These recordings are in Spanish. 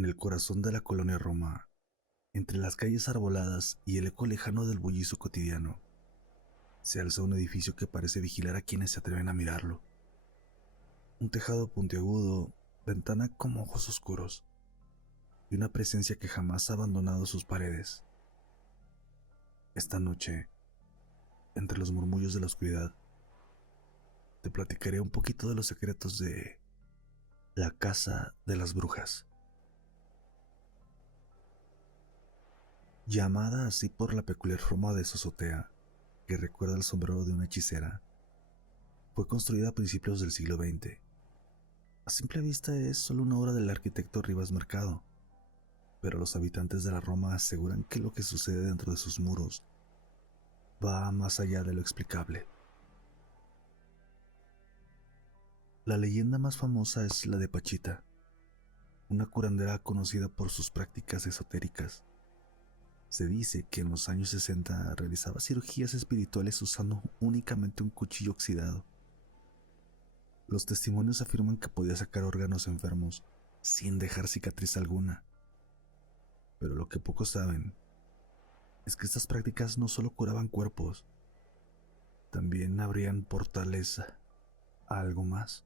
En el corazón de la colonia Roma, entre las calles arboladas y el eco lejano del bullicio cotidiano, se alza un edificio que parece vigilar a quienes se atreven a mirarlo. Un tejado puntiagudo, ventana como ojos oscuros, y una presencia que jamás ha abandonado sus paredes. Esta noche, entre los murmullos de la oscuridad, te platicaré un poquito de los secretos de la Casa de las Brujas. Llamada así por la peculiar forma de su azotea, que recuerda el sombrero de una hechicera, fue construida a principios del siglo XX. A simple vista es solo una obra del arquitecto Rivas Mercado, pero los habitantes de la Roma aseguran que lo que sucede dentro de sus muros va más allá de lo explicable. La leyenda más famosa es la de Pachita, una curandera conocida por sus prácticas esotéricas. Se dice que en los años 60 realizaba cirugías espirituales usando únicamente un cuchillo oxidado. Los testimonios afirman que podía sacar órganos enfermos sin dejar cicatriz alguna. Pero lo que pocos saben es que estas prácticas no solo curaban cuerpos, también abrían portales a algo más.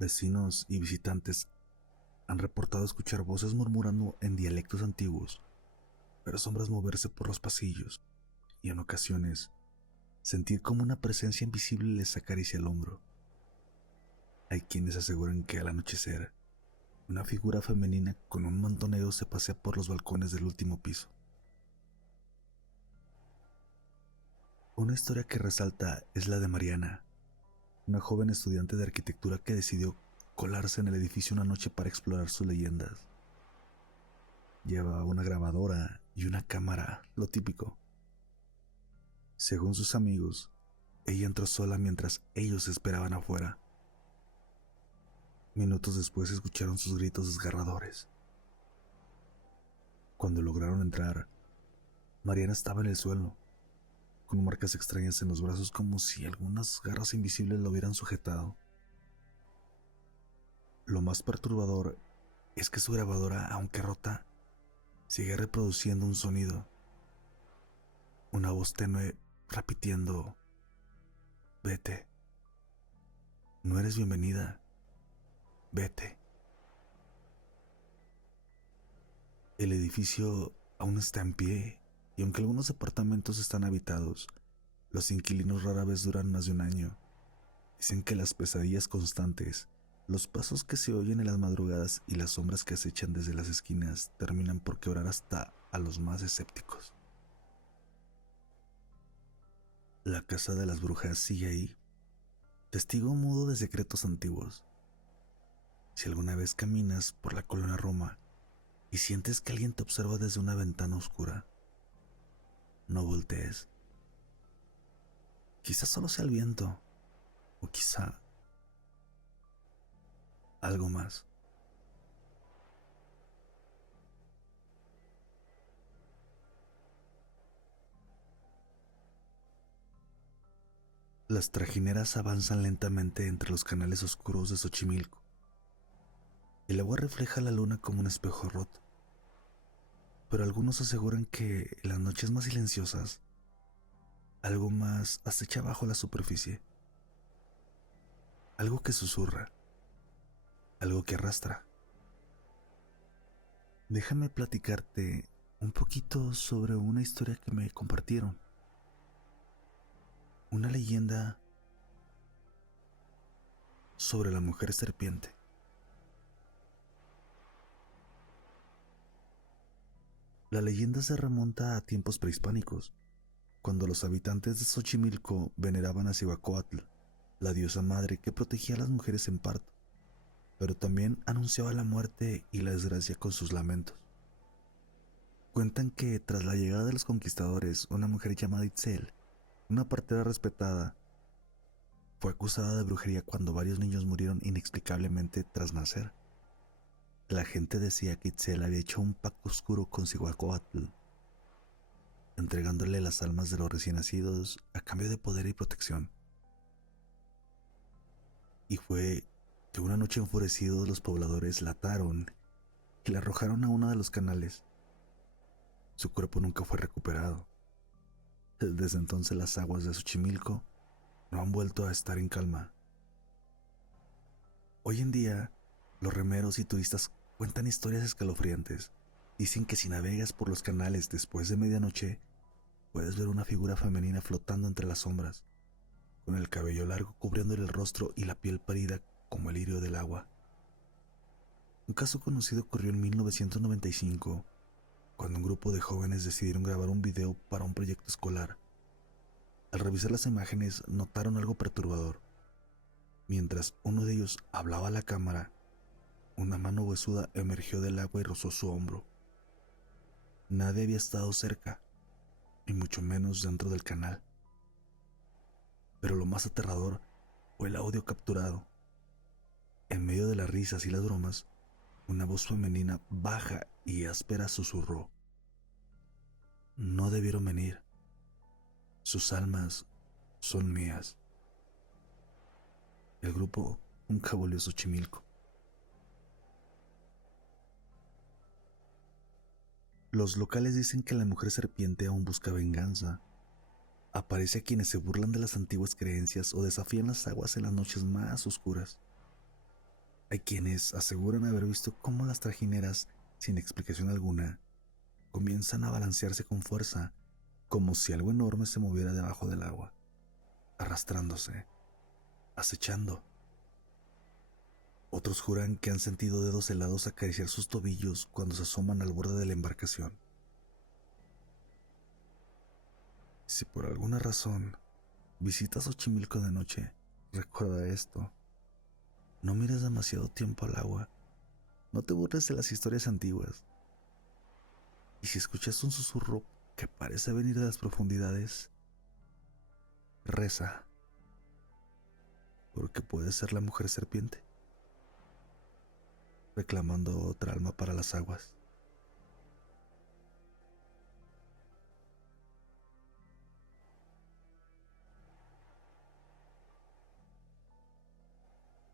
Vecinos y visitantes han reportado escuchar voces murmurando en dialectos antiguos, ver sombras moverse por los pasillos y en ocasiones sentir como una presencia invisible les acaricia el hombro. Hay quienes aseguran que al anochecer, una figura femenina con un manto negro se pasea por los balcones del último piso. Una historia que resalta es la de Mariana, una joven estudiante de arquitectura que decidió colarse en el edificio una noche para explorar sus leyendas. Lleva una grabadora y una cámara, lo típico. Según sus amigos, ella entró sola mientras ellos esperaban afuera. Minutos después escucharon sus gritos desgarradores. Cuando lograron entrar, Mariana estaba en el suelo, con marcas extrañas en los brazos como si algunas garras invisibles lo hubieran sujetado. Lo más perturbador es que su grabadora, aunque rota, sigue reproduciendo un sonido. Una voz tenue repitiendo: vete, no eres bienvenida, vete. El edificio aún está en pie, y aunque algunos departamentos están habitados, los inquilinos rara vez duran más de un año. Dicen que las pesadillas constantes, los pasos que se oyen en las madrugadas y las sombras que acechan desde las esquinas terminan por quebrar hasta a los más escépticos. La Casa de las Brujas sigue ahí, testigo mudo de secretos antiguos. Si alguna vez caminas por la colonia Roma y sientes que alguien te observa desde una ventana oscura, no voltees. Quizás solo sea el viento, o quizá algo más. Las trajineras avanzan lentamente entre los canales oscuros de Xochimilco. El agua refleja la luna como un espejo roto, pero algunos aseguran que en las noches más silenciosas, algo más acecha bajo la superficie. Algo que susurra, algo que arrastra. Déjame platicarte un poquito sobre una historia que me compartieron. Una leyenda sobre la mujer serpiente. La leyenda se remonta a tiempos prehispánicos, cuando los habitantes de Xochimilco veneraban a Cihuacóatl, la diosa madre que protegía a las mujeres en parto, pero también anunciaba la muerte y la desgracia con sus lamentos. Cuentan que tras la llegada de los conquistadores, una mujer llamada Itzel, una partera respetada, fue acusada de brujería cuando varios niños murieron inexplicablemente tras nacer. La gente decía que Itzel había hecho un pacto oscuro con Cihuacóatl, entregándole las almas de los recién nacidos a cambio de poder y protección. Y fue que una noche enfurecidos los pobladores la ataron y la arrojaron a uno de los canales. Su cuerpo nunca fue recuperado. Desde entonces las aguas de Xochimilco no han vuelto a estar en calma. Hoy en día, los remeros y turistas cuentan historias escalofriantes. Dicen que si navegas por los canales después de medianoche, puedes ver una figura femenina flotando entre las sombras, con el cabello largo cubriéndole el rostro y la piel pálida como el lirio del agua. Un caso conocido ocurrió en 1995, cuando un grupo de jóvenes decidieron grabar un video para un proyecto escolar. Al revisar las imágenes, notaron algo perturbador. Mientras uno de ellos hablaba a la cámara, una mano huesuda emergió del agua y rozó su hombro. Nadie había estado cerca, y mucho menos dentro del canal. Pero lo más aterrador fue el audio capturado. En medio de las risas y las bromas, una voz femenina baja y áspera susurró: "No debieron venir. Sus almas son mías". El grupo nunca volvió a Xochimilco. Los locales dicen que la mujer serpiente aún busca venganza. Aparece a quienes se burlan de las antiguas creencias o desafían las aguas en las noches más oscuras. Hay quienes aseguran haber visto cómo las trajineras, sin explicación alguna, comienzan a balancearse con fuerza, como si algo enorme se moviera debajo del agua, arrastrándose, acechando. Otros juran que han sentido dedos helados acariciar sus tobillos cuando se asoman al borde de la embarcación. Si por alguna razón visitas Xochimilco de noche, recuerda esto: no mires demasiado tiempo al agua, no te burles de las historias antiguas. Y si escuchas un susurro que parece venir de las profundidades, reza, porque puede ser la mujer serpiente, reclamando otra alma para las aguas.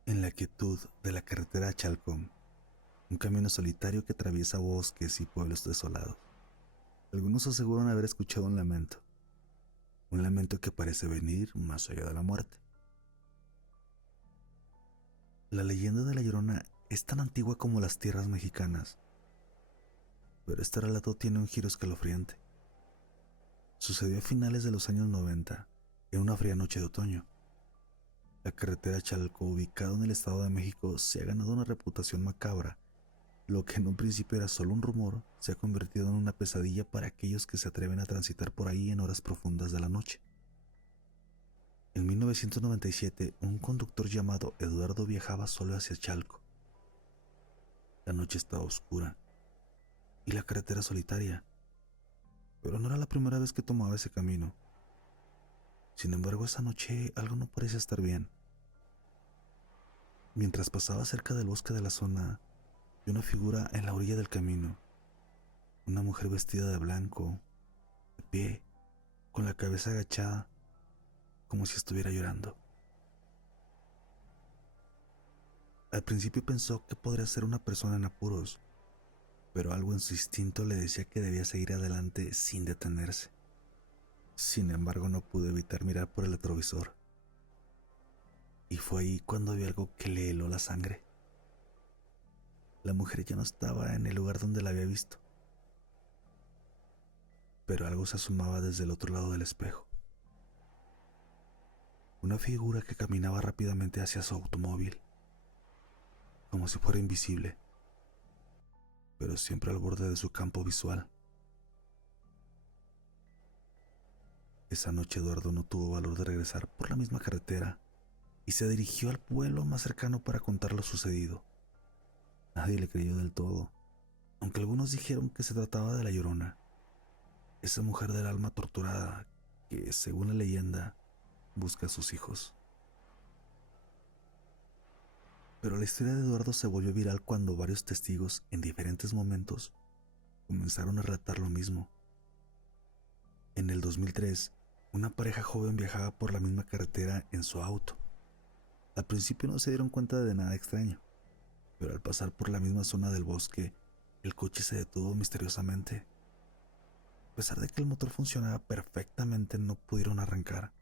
En la quietud de la carretera a Chalcón, un camino solitario que atraviesa bosques y pueblos desolados, algunos aseguran haber escuchado un lamento que parece venir más allá de la muerte. La leyenda de La Llorona es tan antigua como las tierras mexicanas, pero este relato tiene un giro escalofriante. Sucedió a finales de los años 90, en una fría noche de otoño. La carretera Chalco, ubicada en el Estado de México, se ha ganado una reputación macabra. Lo que en un principio era solo un rumor, se ha convertido en una pesadilla para aquellos que se atreven a transitar por ahí en horas profundas de la noche. En 1997, un conductor llamado Eduardo viajaba solo hacia Chalco. La noche estaba oscura y la carretera solitaria, pero no era la primera vez que tomaba ese camino. Sin embargo, esa noche algo no parecía estar bien. Mientras pasaba cerca del bosque de la zona, vio una figura en la orilla del camino. Una mujer vestida de blanco, de pie, con la cabeza agachada, como si estuviera llorando. Al principio pensó que podría ser una persona en apuros, pero algo en su instinto le decía que debía seguir adelante sin detenerse. Sin embargo, no pudo evitar mirar por el retrovisor. Y fue ahí cuando vio algo que le heló la sangre. La mujer ya no estaba en el lugar donde la había visto, pero algo se asomaba desde el otro lado del espejo. Una figura que caminaba rápidamente hacia su automóvil, como si fuera invisible, pero siempre al borde de su campo visual. Esa noche Eduardo no tuvo valor de regresar por la misma carretera y se dirigió al pueblo más cercano para contar lo sucedido. Nadie le creyó del todo, aunque algunos dijeron que se trataba de la Llorona, esa mujer del alma torturada que, según la leyenda, busca a sus hijos. Pero la historia de Eduardo se volvió viral cuando varios testigos, en diferentes momentos, comenzaron a relatar lo mismo. En el 2003, una pareja joven viajaba por la misma carretera en su auto. Al principio no se dieron cuenta de nada extraño, pero al pasar por la misma zona del bosque, el coche se detuvo misteriosamente. A pesar de que el motor funcionaba perfectamente, no pudieron arrancar.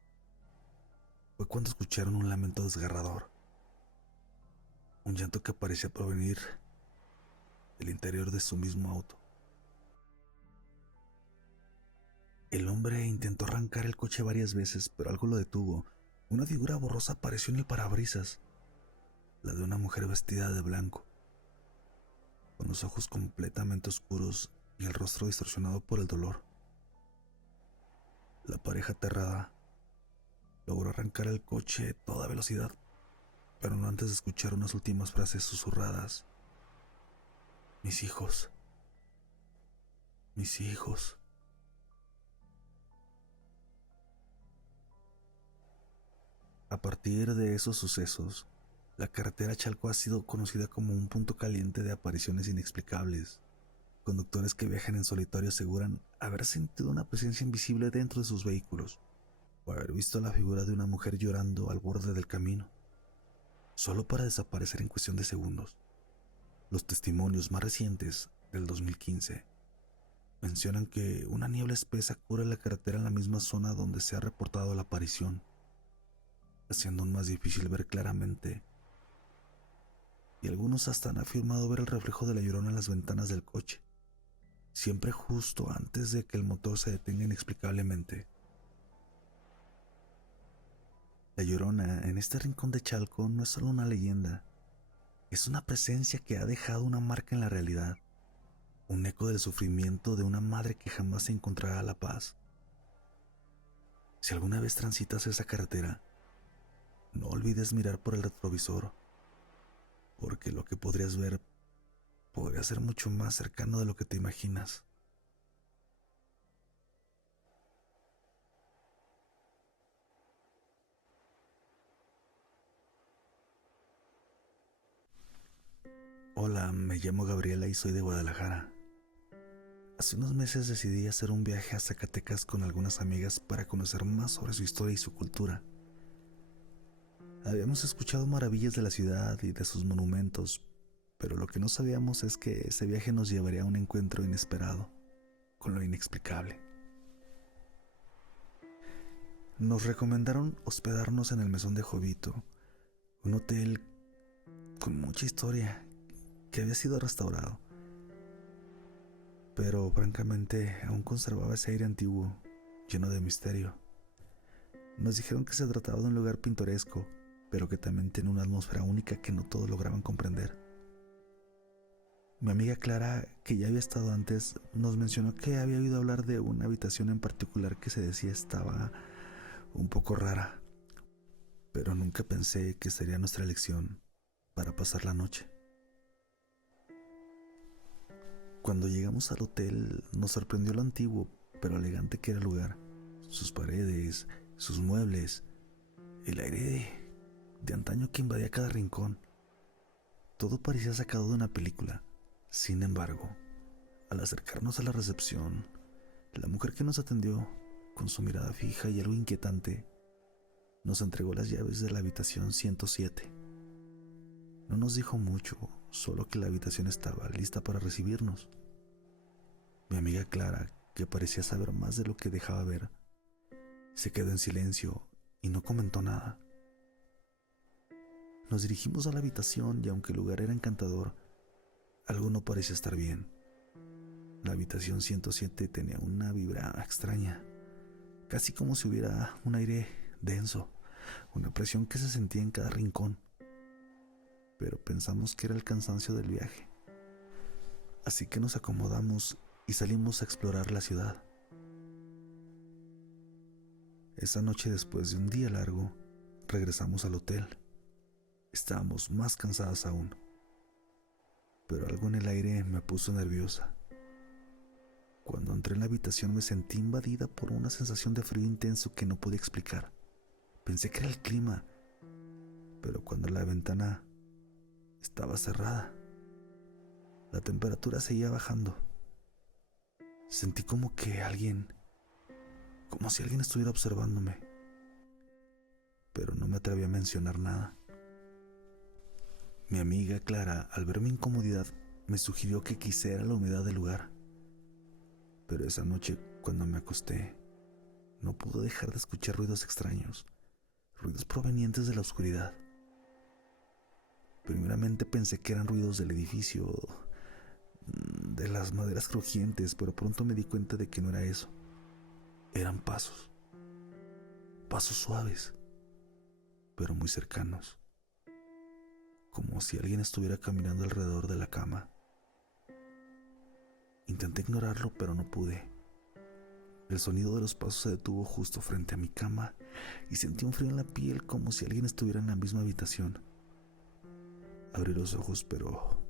Fue cuando escucharon un lamento desgarrador, un llanto que parecía provenir del interior de su mismo auto. El hombre intentó arrancar el coche varias veces, pero algo lo detuvo. Una figura borrosa apareció en el parabrisas, la de una mujer vestida de blanco, con los ojos completamente oscuros y el rostro distorsionado por el dolor. La pareja aterrada logró arrancar el coche a toda velocidad, pero no antes de escuchar unas últimas frases susurradas. Mis hijos, mis hijos. A partir de esos sucesos, la carretera Chalco ha sido conocida como un punto caliente de apariciones inexplicables. Conductores que viajan en solitario aseguran haber sentido una presencia invisible dentro de sus vehículos o haber visto la figura de una mujer llorando al borde del camino, solo para desaparecer en cuestión de segundos. Los testimonios más recientes, del 2015, mencionan que una niebla espesa cubre la carretera en la misma zona donde se ha reportado la aparición, haciendo aún más difícil ver claramente, y algunos hasta han afirmado ver el reflejo de la llorona en las ventanas del coche, siempre justo antes de que el motor se detenga inexplicablemente. La Llorona en este rincón de Chalco no es solo una leyenda, es una presencia que ha dejado una marca en la realidad, un eco del sufrimiento de una madre que jamás encontrará la paz. Si alguna vez transitas esa carretera, no olvides mirar por el retrovisor, porque lo que podrías ver podría ser mucho más cercano de lo que te imaginas. Hola, me llamo Gabriela y soy de Guadalajara. Hace unos meses decidí hacer un viaje a Zacatecas con algunas amigas para conocer más sobre su historia y su cultura. Habíamos escuchado maravillas de la ciudad y de sus monumentos, pero lo que no sabíamos es que ese viaje nos llevaría a un encuentro inesperado con lo inexplicable. Nos recomendaron hospedarnos en el Mesón de Jovito, un hotel con mucha historia que había sido restaurado, pero francamente aún conservaba ese aire antiguo, lleno de misterio. Nos dijeron que se trataba de un lugar pintoresco, pero que también tenía una atmósfera única que no todos lograban comprender. Mi amiga Clara, que ya había estado antes, nos mencionó que había oído hablar de una habitación en particular que se decía estaba un poco rara, pero nunca pensé que sería nuestra elección para pasar la noche. Cuando llegamos al hotel, nos sorprendió lo antiguo pero elegante que era el lugar, sus paredes, sus muebles, el aire de antaño que invadía cada rincón. Todo parecía sacado de una película. Sin embargo, al acercarnos a la recepción, la mujer que nos atendió, con su mirada fija y algo inquietante, nos entregó las llaves de la habitación 107. No nos dijo mucho, solo que la habitación estaba lista para recibirnos. Mi amiga Clara, que parecía saber más de lo que dejaba ver, se quedó en silencio y no comentó nada. Nos dirigimos a la habitación y aunque el lugar era encantador, algo no parecía estar bien. La habitación 107 tenía una vibra extraña, casi como si hubiera un aire denso, una presión que se sentía en cada rincón. Pero pensamos que era el cansancio del viaje. Así que nos acomodamos y salimos a explorar la ciudad. Esa noche, después de un día largo, regresamos al hotel. Estábamos más cansadas aún, pero algo en el aire me puso nerviosa. Cuando entré en la habitación me sentí invadida por una sensación de frío intenso que no podía explicar. Pensé que era el clima, pero cuando la ventana estaba cerrada, la temperatura seguía bajando. Sentí como si alguien estuviera observándome, pero no me atreví a mencionar nada. Mi amiga Clara, al ver mi incomodidad, me sugirió que quisiera la humedad del lugar. Pero esa noche, cuando me acosté, no pude dejar de escuchar ruidos extraños, ruidos provenientes de la oscuridad. Primeramente pensé que eran ruidos del edificio, de las maderas crujientes, pero pronto me di cuenta de que no era eso. Eran pasos, pasos suaves, pero muy cercanos, como si alguien estuviera caminando alrededor de la cama. Intenté ignorarlo, pero no pude. El sonido de los pasos se detuvo justo frente a mi cama y sentí un frío en la piel como si alguien estuviera en la misma habitación. Abrí los ojos, pero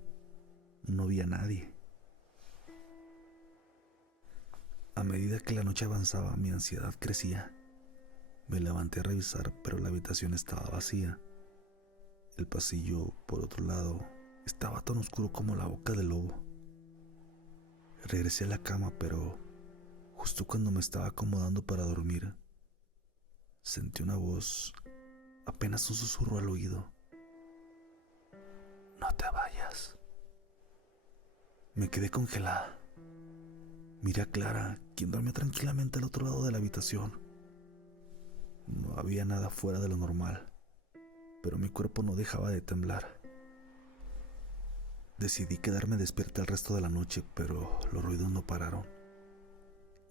no vi a nadie. A medida que la noche avanzaba, mi ansiedad crecía. Me levanté a revisar, pero la habitación estaba vacía. El pasillo, por otro lado, estaba tan oscuro como la boca del lobo. Regresé a la cama, pero justo cuando me estaba acomodando para dormir, sentí una voz, apenas un susurro al oído. No te vayas. Me quedé congelada. Miré a Clara, quien dormía tranquilamente al otro lado de la habitación. No había nada fuera de lo normal, pero mi cuerpo no dejaba de temblar. Decidí quedarme despierta el resto de la noche, pero los ruidos no pararon.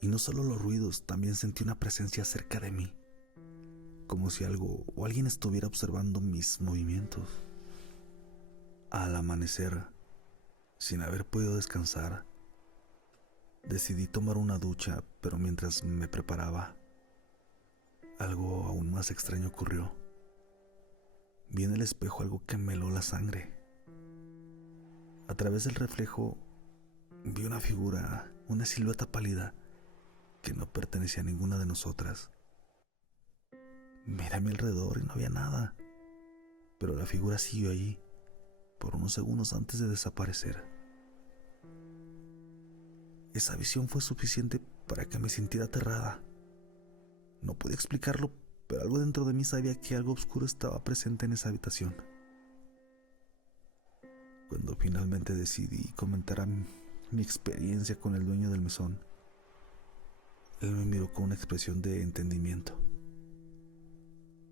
Y no solo los ruidos, también sentí una presencia cerca de mí, como si algo o alguien estuviera observando mis movimientos. Al amanecer, sin haber podido descansar, decidí tomar una ducha, pero mientras me preparaba, algo aún más extraño ocurrió. Vi en el espejo algo que me heló la sangre. A través del reflejo vi una figura, una silueta pálida que no pertenecía a ninguna de nosotras. Miré a mi alrededor y no había nada, pero la figura siguió allí por unos segundos antes de desaparecer. Esa visión fue suficiente para que me sintiera aterrada. No pude explicarlo, pero algo dentro de mí sabía que algo oscuro estaba presente en esa habitación. Cuando finalmente decidí comentar mi experiencia con el dueño del mesón, él me miró con una expresión de entendimiento,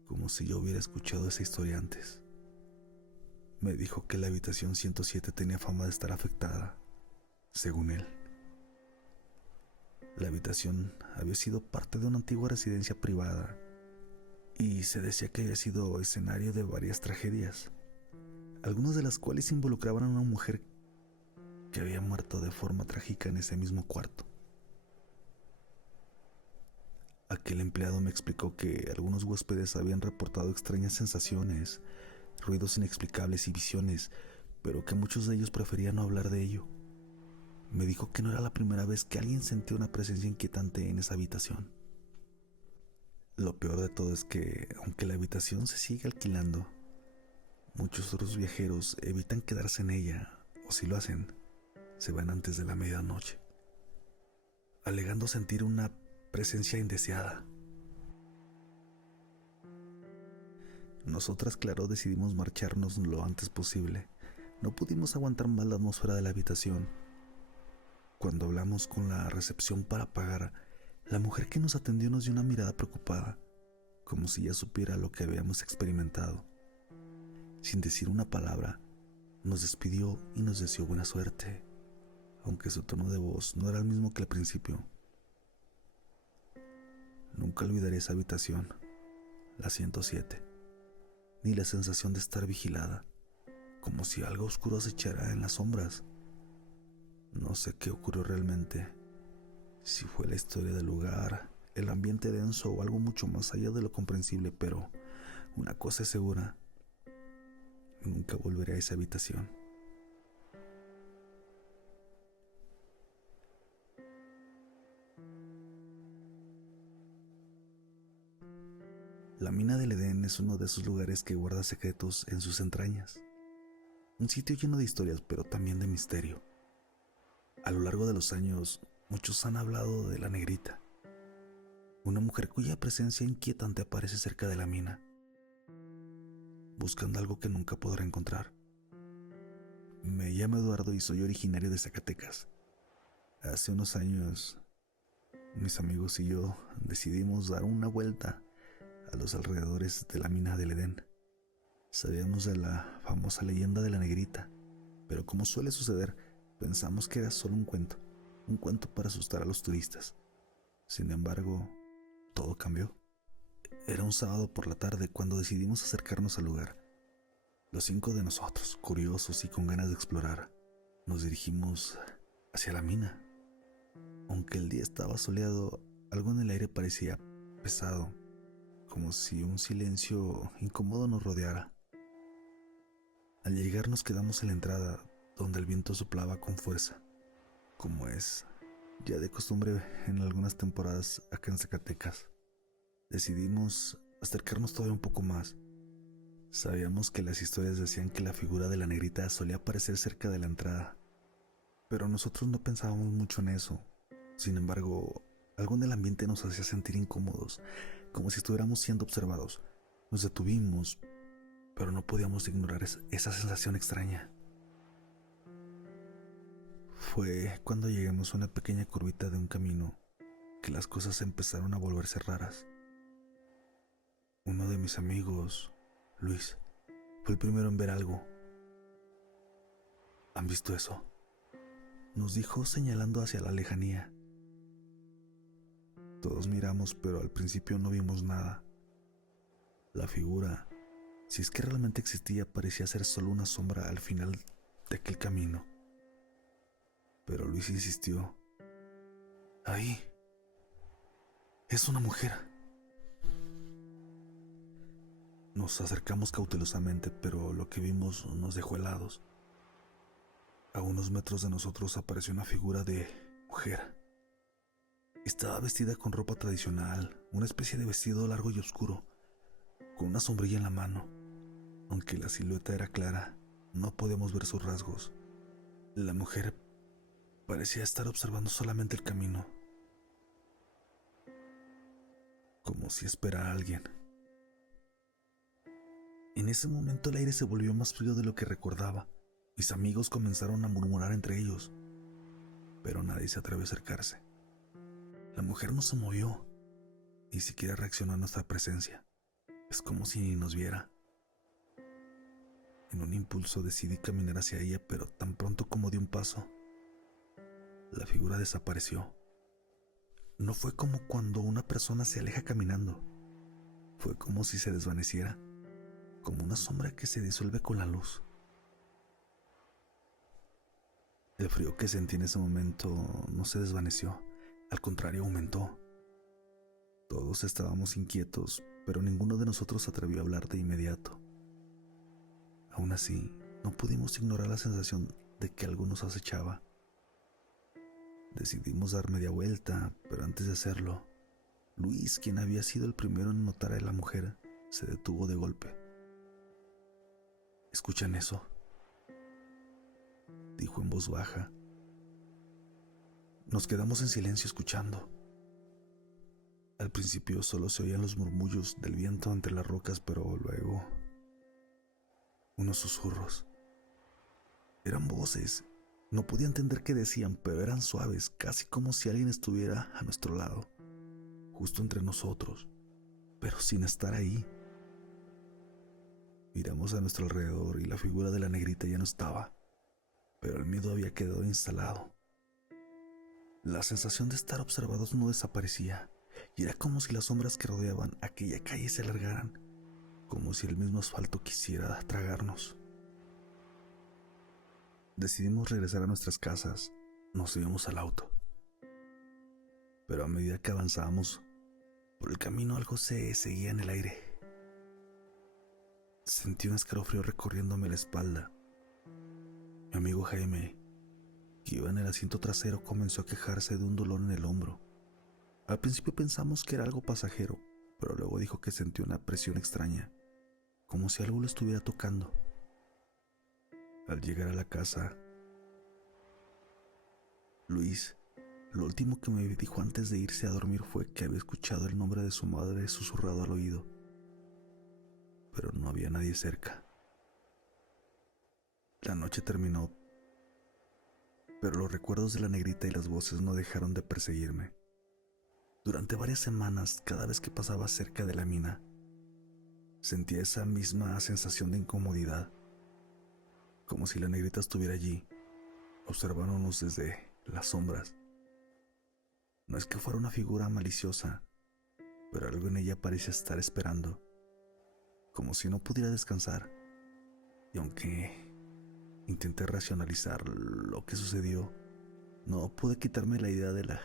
como si yo hubiera escuchado esa historia antes. Me dijo que la habitación 107 tenía fama de estar afectada, según él. La habitación había sido parte de una antigua residencia privada y se decía que había sido escenario de varias tragedias, algunas de las cuales involucraban a una mujer que había muerto de forma trágica en ese mismo cuarto. Aquel empleado me explicó que algunos huéspedes habían reportado extrañas sensaciones, ruidos inexplicables y visiones, pero que muchos de ellos preferían no hablar de ello. Me dijo que no era la primera vez que alguien sentía una presencia inquietante en esa habitación. Lo peor de todo es que, aunque la habitación se sigue alquilando, muchos otros viajeros evitan quedarse en ella, o si lo hacen, se van antes de la medianoche, alegando sentir una presencia indeseada. Nosotras, claro, decidimos marcharnos lo antes posible. No pudimos aguantar más la atmósfera de la habitación. Cuando hablamos con la recepción para pagar, la mujer que nos atendió nos dio una mirada preocupada, como si ya supiera lo que habíamos experimentado. Sin decir una palabra, nos despidió y nos deseó buena suerte, aunque su tono de voz no era el mismo que al principio. Nunca olvidaré esa habitación, la 107, ni la sensación de estar vigilada, como si algo oscuro acechara en las sombras. No sé qué ocurrió realmente, si fue la historia del lugar, el ambiente denso o algo mucho más allá de lo comprensible, pero una cosa es segura: nunca volveré a esa habitación. La mina del Edén es uno de esos lugares que guarda secretos en sus entrañas. Un sitio lleno de historias, pero también de misterio. A lo largo de los años, muchos han hablado de la Negrita, una mujer cuya presencia inquietante aparece cerca de la mina, buscando algo que nunca podrá encontrar. Me llamo Eduardo y soy originario de Zacatecas. Hace unos años, mis amigos y yo decidimos dar una vuelta a los alrededores de la mina del Edén. Sabíamos de la famosa leyenda de la negrita, pero como suele suceder, pensamos que era solo un cuento para asustar a los turistas. Sin embargo, todo cambió. Era un sábado por la tarde cuando decidimos acercarnos al lugar. Los 5 de nosotros, curiosos y con ganas de explorar, nos dirigimos hacia la mina. Aunque el día estaba soleado, algo en el aire parecía pesado, como si un silencio incómodo nos rodeara. Al llegar nos quedamos en la entrada, donde el viento soplaba con fuerza, como es ya de costumbre en algunas temporadas acá en Zacatecas. Decidimos acercarnos todavía un poco más. Sabíamos que las historias decían que la figura de la negrita solía aparecer cerca de la entrada, pero nosotros no pensábamos mucho en eso. Sin embargo, algo en el ambiente nos hacía sentir incómodos, como si estuviéramos siendo observados. Nos detuvimos, pero no podíamos ignorar esa sensación extraña. Fue cuando llegamos a una pequeña curvita de un camino que las cosas empezaron a volverse raras. Uno de mis amigos, Luis, fue el primero en ver algo. ¿Han visto eso?, nos dijo señalando hacia la lejanía. Todos miramos, pero al principio no vimos nada. La figura, si es que realmente existía, parecía ser solo una sombra al final de aquel camino. Pero Luis insistió. Ahí, es una mujer. Nos acercamos cautelosamente, pero lo que vimos nos dejó helados. A unos metros de nosotros apareció una figura de mujer. Estaba vestida con ropa tradicional, una especie de vestido largo y oscuro, con una sombrilla en la mano. Aunque la silueta era clara, no podíamos ver sus rasgos. La mujer parecía estar observando solamente el camino, como si esperara a alguien. En ese momento el aire se volvió más frío de lo que recordaba. Mis amigos comenzaron a murmurar entre ellos, pero nadie se atrevió a acercarse. La mujer no se movió, ni siquiera reaccionó a nuestra presencia. Es como si ni nos viera. En un impulso decidí caminar hacia ella, pero tan pronto como di un paso, la figura desapareció. No fue como cuando una persona se aleja caminando. Fue como si se desvaneciera, como una sombra que se disuelve con la luz. El frío que sentí en ese momento no se desvaneció, al contrario, aumentó. Todos estábamos inquietos, pero ninguno de nosotros se atrevió a hablar de inmediato. Aún así, no pudimos ignorar la sensación de que algo nos acechaba. Decidimos dar media vuelta, pero antes de hacerlo, Luis, quien había sido el primero en notar a la mujer, se detuvo de golpe. ¿Escuchan eso?, dijo en voz baja. Nos quedamos en silencio escuchando. Al principio solo se oían los murmullos del viento entre las rocas, pero luego unos susurros. Eran voces. No podía entender qué decían, pero eran suaves, casi como si alguien estuviera a nuestro lado, justo entre nosotros, pero sin estar ahí. Miramos a nuestro alrededor y la figura de la negrita ya no estaba, pero el miedo había quedado instalado. La sensación de estar observados no desaparecía, y era como si las sombras que rodeaban aquella calle se alargaran, como si el mismo asfalto quisiera tragarnos. Decidimos regresar a nuestras casas. Nos subimos al auto. Pero a medida que avanzábamos por el camino, algo se seguía en el aire. Sentí un escalofrío recorriéndome la espalda. Mi amigo Jaime, que iba en el asiento trasero, comenzó a quejarse de un dolor en el hombro. Al principio pensamos que era algo pasajero, pero luego dijo que sentía una presión extraña, como si algo lo estuviera tocando. Al llegar a la casa, Luis, lo último que me dijo antes de irse a dormir fue que había escuchado el nombre de su madre susurrado al oído, pero no había nadie cerca. La noche terminó, pero los recuerdos de la negrita y las voces no dejaron de perseguirme. Durante varias semanas, cada vez que pasaba cerca de la mina, sentía esa misma sensación de incomodidad, como si la negrita estuviera allí, observándonos desde las sombras. No es que fuera una figura maliciosa, pero algo en ella parecía estar esperando, como si no pudiera descansar. Y aunque intenté racionalizar lo que sucedió, no pude quitarme la idea de la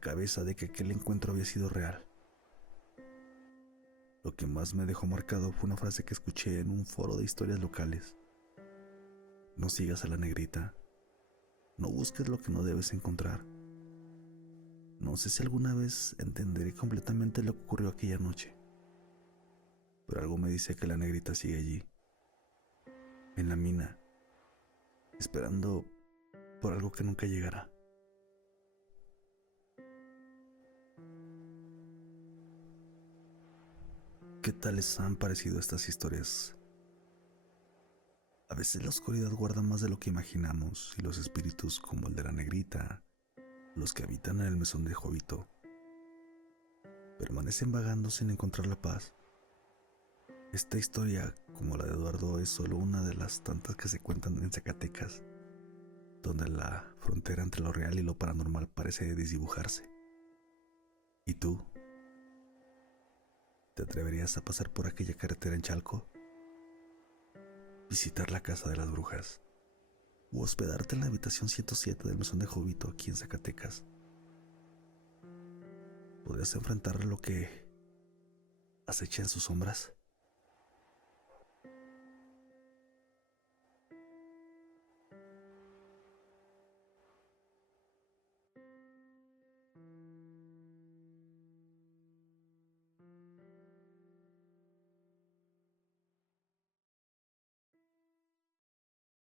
cabeza de que aquel encuentro había sido real. Lo que más me dejó marcado fue una frase que escuché en un foro de historias locales. No sigas a la negrita, no busques lo que no debes encontrar. No sé si alguna vez entenderé completamente lo que ocurrió aquella noche, pero algo me dice que la negrita sigue allí, en la mina, esperando por algo que nunca llegará. ¿Qué tal les han parecido estas historias? A veces la oscuridad guarda más de lo que imaginamos y los espíritus como el de la negrita, los que habitan en el mesón de Jovito, permanecen vagando sin encontrar la paz. Esta historia, como la de Eduardo, es solo una de las tantas que se cuentan en Zacatecas, donde la frontera entre lo real y lo paranormal parece desdibujarse. ¿Y tú? ¿Te atreverías a pasar por aquella carretera en Chalco? ¿Visitar la casa de las brujas? ¿O hospedarte en la habitación 107 del mesón de Jovito aquí en Zacatecas? ¿Podrías enfrentar lo que acecha en sus sombras?